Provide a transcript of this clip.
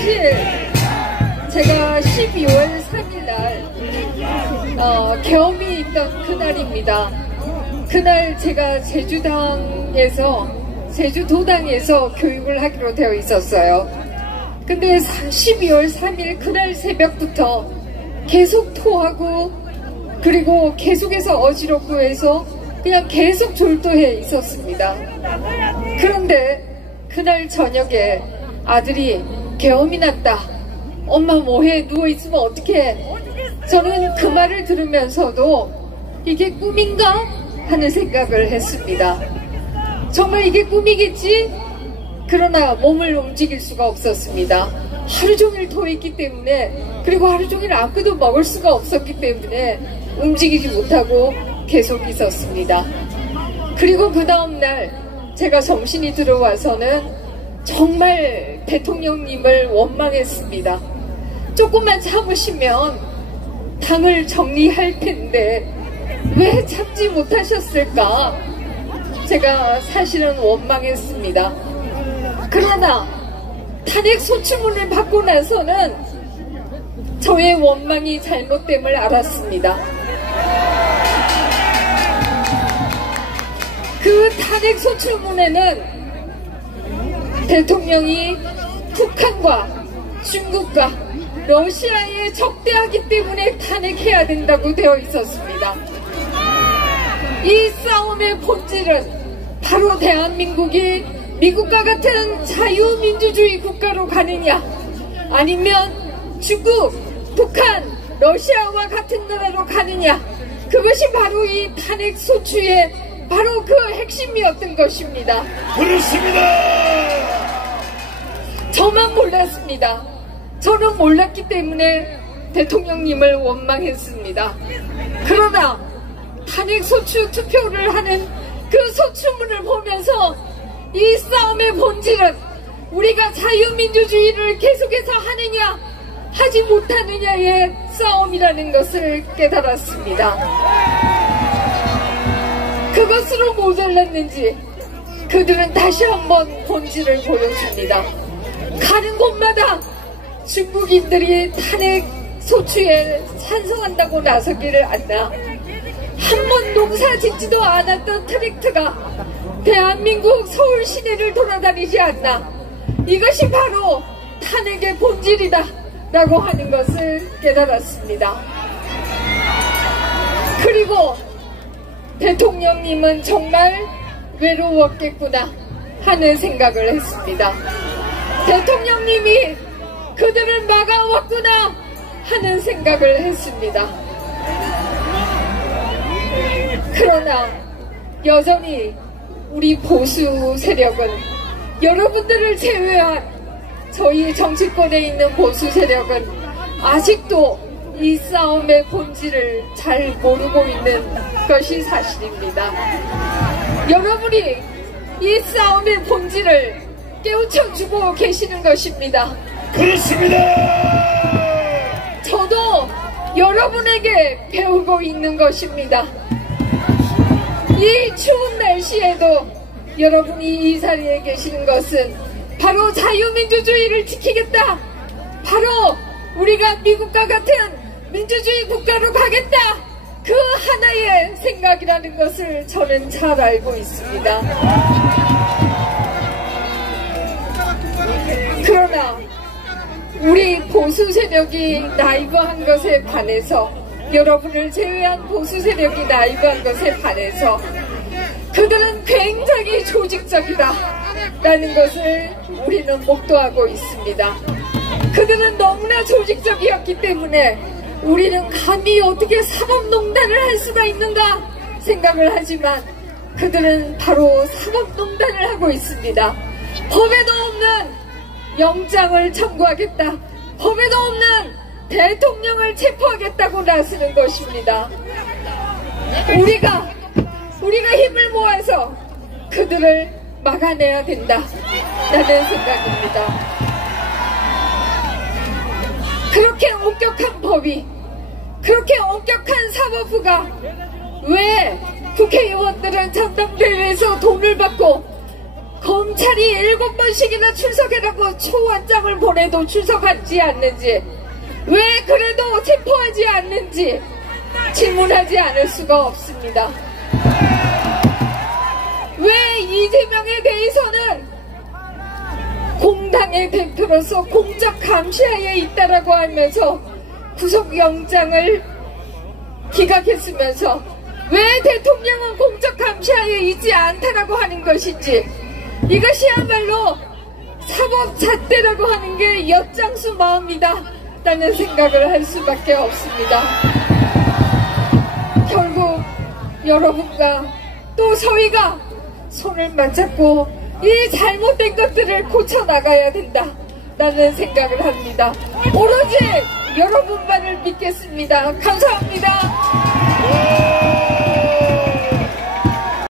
사실 제가 12월 3일 날 계엄이 있던 그날입니다. 그날 제가 제주도당에서 교육을 하기로 되어 있었어요. 근데 12월 3일 그날 새벽부터 계속 토하고 그리고 계속해서 어지럽고 해서 그냥 계속 졸도해 있었습니다. 그런데 그날 저녁에 아들이 계엄이 났다. 엄마 뭐해? 누워있으면 어떡해? 저는 그 말을 들으면서도 이게 꿈인가? 하는 생각을 했습니다. 정말 이게 꿈이겠지? 그러나 몸을 움직일 수가 없었습니다. 하루 종일 토했기 때문에 그리고 하루 종일 아무것도 먹을 수가 없었기 때문에 움직이지 못하고 계속 있었습니다. 그리고 그 다음날 제가 정신이 들어와서는 정말 대통령님을 원망했습니다. 조금만 참으시면 당을 정리할 텐데 왜 참지 못하셨을까? 제가 사실은 원망했습니다. 그러나 탄핵 소추문을 받고 나서는 저의 원망이 잘못됨을 알았습니다. 그 탄핵 소추문에는 대통령이 북한과 중국과 러시아에 적대하기 때문에 탄핵해야 된다고 되어 있었습니다. 이 싸움의 본질은 바로 대한민국이 미국과 같은 자유민주주의 국가로 가느냐 아니면 중국, 북한, 러시아와 같은 나라로 가느냐, 그것이 바로 이 탄핵 소추의 바로 그 핵심이었던 것입니다. 그렇습니다. 저만 몰랐습니다. 저는 몰랐기 때문에 대통령님을 원망했습니다. 그러나 탄핵 소추 투표를 하는 그 소추문을 보면서 이 싸움의 본질은 우리가 자유민주주의를 계속해서 하느냐 하지 못하느냐의 싸움이라는 것을 깨달았습니다. 그것으로 모자랐는지 그들은 다시 한번 본질을 보여줍니다. 가는 곳마다 중국인들이 탄핵 소추에 찬성한다고 나서기를 않나, 한 번 농사 짓지도 않았던 트랙트가 대한민국 서울 시내를 돌아다니지 않나, 이것이 바로 탄핵의 본질이다 라고 하는 것을 깨달았습니다. 그리고 대통령님은 정말 외로웠겠구나 하는 생각을 했습니다. 대통령님이 그들을 막아왔구나 하는 생각을 했습니다. 그러나 여전히 우리 보수 세력은, 여러분들을 제외한 저희 정치권에 있는 보수 세력은 아직도 이 싸움의 본질을 잘 모르고 있는 것이 사실입니다. 여러분이 이 싸움의 본질을 깨우쳐주고 계시는 것입니다. 그렇습니다. 저도 여러분에게 배우고 있는 것입니다. 이 추운 날씨에도 여러분이 이 자리에 계시는 것은 바로 자유민주주의를 지키겠다, 바로 우리가 미국과 같은 민주주의 국가로 가겠다, 그 하나의 생각이라는 것을 저는 잘 알고 있습니다. 그러나 우리 보수 세력이 나이브한 것에 반해서, 여러분을 제외한 보수 세력이 나이브한 것에 반해서 그들은 굉장히 조직적이다 라는 것을 우리는 목도하고 있습니다. 그들은 너무나 조직적이었기 때문에 우리는 감히 어떻게 사법농단을 할 수가 있는가 생각을 하지만, 그들은 바로 사법농단을 하고 있습니다. 법에도 없는 영장을 청구하겠다, 법에도 없는 대통령을 체포하겠다고 나서는 것입니다. 우리가 힘을 모아서 그들을 막아내야 된다 라는 생각입니다. 그렇게 엄격한 법이, 그렇게 엄격한 사법부가 왜 국회의원들은 전당대회에서 돈을 받고 검찰이 7번씩이나 출석해라고 초원장을 보내도 출석하지 않는지, 왜 그래도 체포하지 않는지 질문하지 않을 수가 없습니다. 왜 이재명에 대해서는 공당의 대표로서 공적 감시하에 있다라고 하면서 구속영장을 기각했으면서 왜 대통령은 공적 감시하에 있지 않다라고 하는 것인지, 이것이야말로 사법잣대라고 하는 게 엿장수 마음이다 라는 생각을 할 수밖에 없습니다. 결국 여러분과 또 저희가 손을 맞잡고 이 잘못된 것들을 고쳐나가야 된다 라는 생각을 합니다. 오로지 여러분만을 믿겠습니다. 감사합니다.